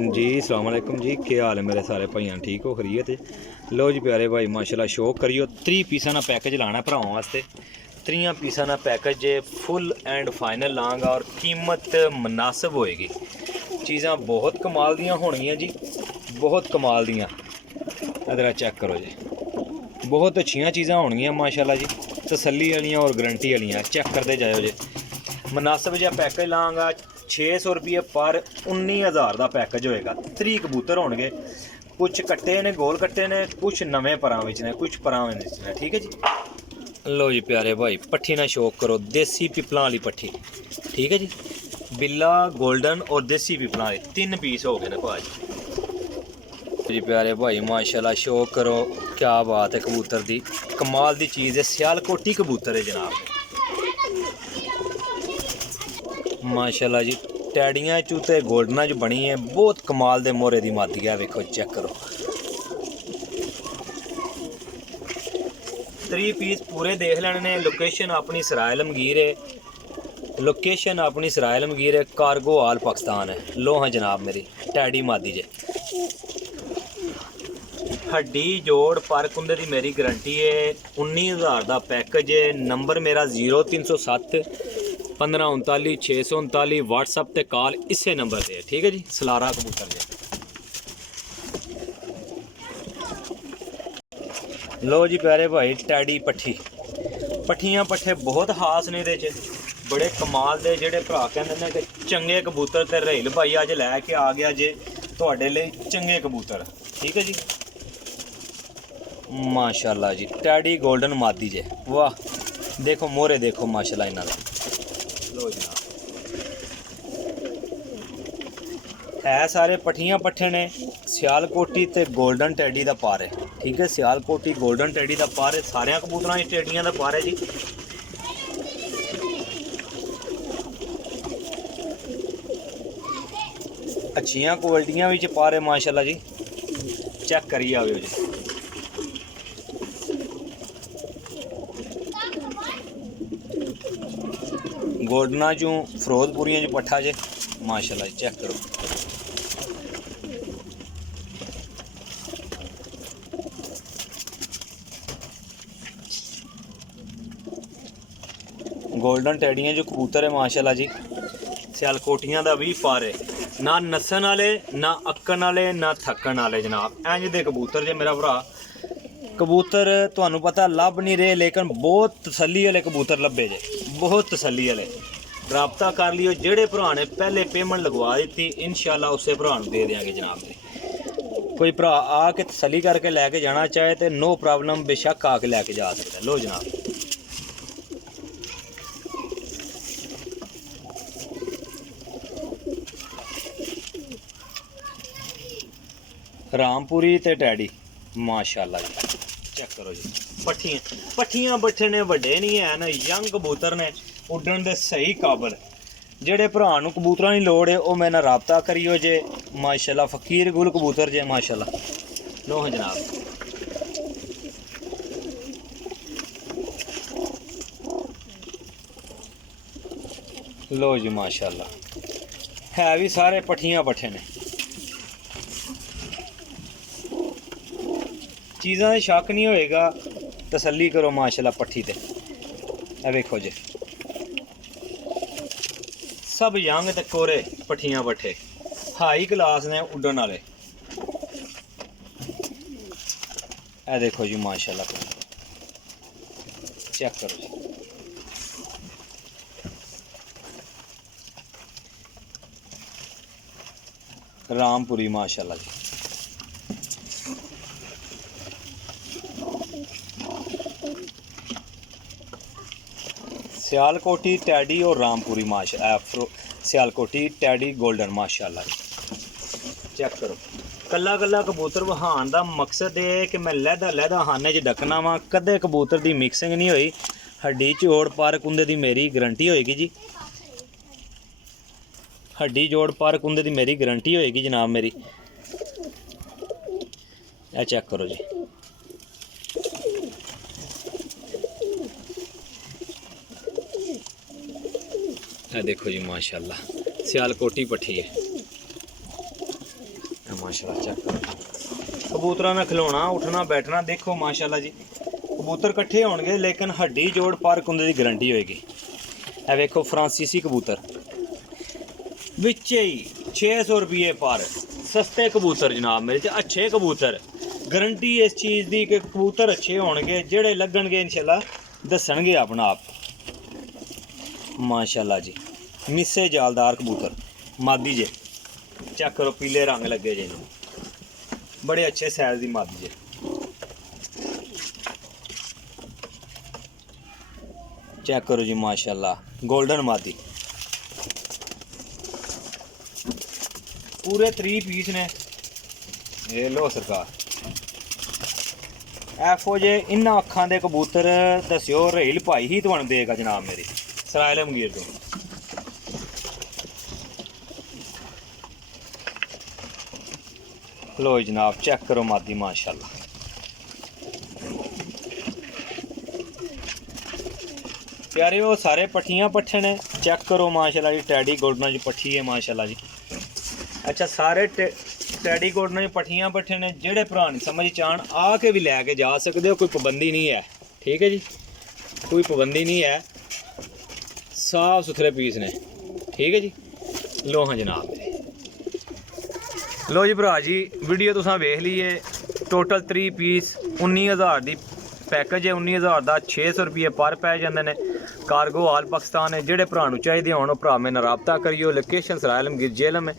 जी अस्सलाम वालेकुम जी, क्या हाल है मेरे सारे भाइयों, ठीक हो खरीत? लो जी प्यारे भाई माशाल्लाह शौक करियो 30 पीसा ना पैकेज लाना भरावां वास्ते। 30 पीसा ना पैकेज फुल एंड फाइनल लाँगा और कीमत मुनासिब होएगी। चीज़ां बहुत कमाल दियां होणगियां जी, बहुत कमाल दियां। इधर चेक करो जी, बहुत अच्छियां चीज़ां होणगियां माशाल्लाह जी, तसल्ली वालियां और गारंटी वालियां। चेक करते जाओ जी। मुनासिब जिहा पैकेज लाँगा 600 रुपये पर 19,000 का पैकेज होएगा। 30 कबूतर होणगे, कुछ कट्टे ने गोल कट्टे ने, कुछ नवे परां विच ने, कुछ परां विच ने। ठीक है जी। लो जी प्यारे भाई पट्ठी ना शौक करो, देसी पिपलां वाली पट्ठी। ठीक है जी, बिल्ला गोल्डन और देसी पिपलां वाली 3 पीस हो गए ने भाजी जी। प्यारे भाई माशाल्लाह शौक करो, क्या बात है कबूतर दी, कमाल दी चीज़ है। सियालकोटी कबूतर है जनाब माशाल्लाह जी। टैडियां चू ते गोल्डना च बनी है, बहुत कमाल दे मोहरे दी मादी है। वेखो चेक करो, 3 पीस पूरे देख लेने ने। लोकेशन अपनी सराय लमगीर है, लोकेशन अपनी सराय लमगीर है, कार्गो हाल पाकिस्तान है। लो हाँ जनाब मेरी टैडी मादी जे, हड्डी जोड़ पर कुंदे दी मेरी गारंटी है। 19,000 का पैकेज है। नंबर मेरा 0307 1539 639। व्हाट्सअप ते कॉल इसे नंबर से। ठीक है जी। सलारा कबूतर जे। लो जी प्यारे भाई टैडी पट्ठी, पट्ठियां पट्ठे बहुत खास ने इहदे च, बड़े कमाल दे। जेहड़े भरा कहंदे ने कि चंगे कबूतर ते रहील भाई अज लैके आ गया जे तुहाडे लई चंगे कबूतर। ठीक है जी माशाल्लाह जी। टैडी गोल्डन मादी जे, वाह देखो मोहरे देखो माशाल्लाह इन्हां दा। लो जनाब है सारे पट्ठियां पट्ठे ने। सियालकोटी ते गोल्डन टैडी दा पार है। ठीक है, सियालकोटी गोल्डन टैडी दा पार है। सारे कबूतरां च टैडियां दा पार है जी। अच्छियां क्वालिटियां भी पार है माशाल्लाह जी। चेक करिए आओ जी। गोल्डना चूं फिरोजपुरियां च पट्ठा जे माशाल्लाह जी। चेक करो, गोल्डन टैडियां जो कबूतर है माशाल्लाह जी। सियालकोटियां दा भी पार है, ना नस्सन वाले ना अक्कन वाले ना थक्कन वाले जनाब। इंज दे कबूतर जे मेरा भरा। कबूतर तुहानू पता लभ नहीं रहे, लेकिन बहुत तसल्ली वाले कबूतर लभे जे, बहुत तसल्ली वाले। राबता कर लियो, जेड़े भरा ने पहले पेमेंट लगवा दी इंशाल्लाह उसे भरा दे देंगे जनाब जी। कोई भरा आके तसल्ली करके लैके जाना चाहे तो नो प्रॉब्लम, बेशक आके लैके जा सकता। लो जनाब रामपुरी ते टैडी माशाल्लाह जी। चेक करो जी, पट्ठियां बैठे ने, वड्डे नहीं है ना, यंग कबूतर ने, उड्डण दे सही काबल। जेड़े भरा नूं कबूतरां दी लोड़ है वो मेरे नाल राबता करियो जे माशाल्लाह। फकीर गुल कबूतर जे माशाल्लाह। लो हाँ जनाब, लो जी माशाल्लाह है भी सारे पट्ठियां पट्ठे ने। चीज़ां दा शक नहीं होएगा, तसल्ली करो माशाल्लाह पट्ठी ते। ए वेखो जी, सब यंग ते कोरे पट्ठियां पट्ठे हाई क्लास ने, उड्डण वाले। ए देखो जी माशाल्लाह, चेक करो जी। रामपुरी माशाल्लाह जी। सियालकोटी टैडी और रामपुरी सियालकोटी टैडी गोल्डन माशाल्लाह। चेक करो, कला कला कबूतर वहान का मकसद ये है कि मैं लहदा लहदा खाने च डकना वा। कदे कबूतर की मिक्सिंग नहीं हुई। हड्डी जोड़ पर कुंदे की मेरी गारंटी होएगी जी। हड्डी जोड़ पर कुंदे की मेरी गारंटी होएगी जनाब मेरी। ए चेक करो जी, देखो जी माशाल्लाह सियालकोटी पट्ठी है। माशाल्लाह चेक करो कबूतरां दा खिलौना उठना बैठना देखो माशाल्लाह जी कबूतर इकट्ठे होणगे लेकिन हड्डी जोड़ फर्क होने की गारंटी होएगी। ए वेखो फ्रांसीसी कबूतर विचे ही 600 रुपये पर सस्ते कबूतर जनाब मेरे च अच्छे कबूतर गारंटी इस चीज़ की कि कबूतर अच्छे होणगे जेड़े लगणगे इंशाल्लाह दसणगे अपना आप माशाल्लाह जी। मिस्से जालदार कबूतर मादी जे चेक करो पीले रंग लगे जे बड़े अच्छे साइज की मादी जे चेक करो जी माशाल्लाह गोल्डन मादी पूरे 3 पीस ने ये लो सरकार एफो जे इन्ना अखां दे कबूतर दस्यो रेल भाई ही तुहानू देगा जनाब मेरी सरायल मंगीर तो लो जनाब चेक करो मादी माशाल्लाह प्यारे वो सारे पट्ठियां पट्ठे ने चेक करो माशाल्लाह जी टैडी गोल्डन जी पट्ठी है माशाल्लाह जी। अच्छा सारे टैडी गोल्डन जी पट्ठियां पट्ठे ने जेड़े भरा नहीं समझ चाहन आके भी लैके जा सकते हो कोई पाबंदी नहीं है ठीक है जी कोई पाबंदी नहीं है साफ सुथरे पीस ने ठीक है जी। लो हाँ जनाब लो जी भरा जी वीडियो तुसां वेख ली है टोटल 3 पीस 19,000 दी पैकेज है 19,000 का 600 रुपये पर पै जाते हैं कार्गो आल पाकिस्तान है जेड़े भरा चाहिए होने भरा मेरे नाल राबता करियो लोकेशन सरायल मंगीर जेलम है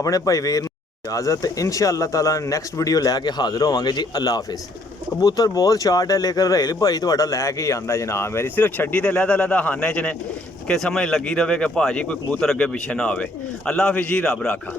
अपने भाई वीर इजाज़त इंशाअल्लाह ताला नेक्स्ट वीडियो लैके हाजिर होवांगे जी। अल्लाह हाफिज़। कबूतर बहुत शार्ट है लेकर रेल भाई थोड़ा लैके ही आंदा जनाब मेरी सिर्फ छड्डी ते लैदा खाने च ने कि समझ लगी रहे कि भाजी कोई कबूतर अगे पिछे ना आवे। अल्लाह हाफिज़ जी रब राखा।